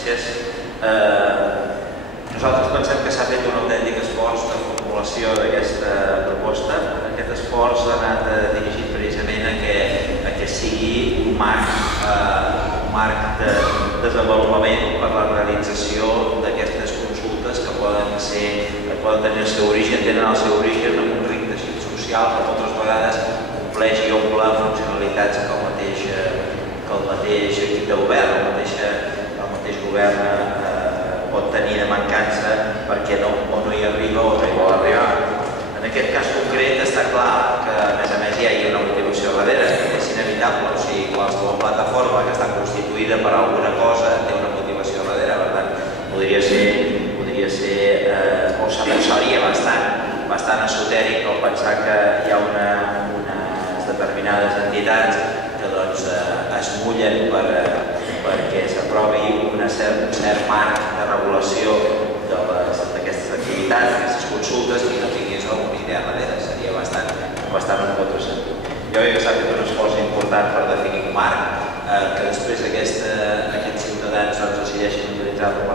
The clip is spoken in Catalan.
Gràcies. Nosaltres pensem que s'ha fet un autèntic esforç de formulació d'aquesta proposta. Aquest esforç ha anat dirigit precisament a que sigui un marc de desenvolupament per la realització d'aquestes consultes que poden tenir el seu origen, tenen el seu origen en un ric teixit social que moltes vegades compleix i omple funcionalitats que el mateix equip de govern, el mateix govern pot tenir de mancança perquè no hi arriba o no hi vol arribar. En aquest cas concret està clar que a més hi ha una motivació darrere, és inevitable, o sigui, qualsevol plataforma que està constituïda per alguna cosa té una motivació darrere, per tant, podria ser o seria bastant esotèric el pensar que hi ha unes determinades entitats que es mullen perquè s'aprovi un cert marc de regulació d'aquestes activitats, d'aquestes consultes, i no tingués alguna idea darrere. Seria bastant un contrasentit. Jo crec que s'ha fet un esforç important per definir un marc, que després aquests ciutadans decideixen utilitzar-lo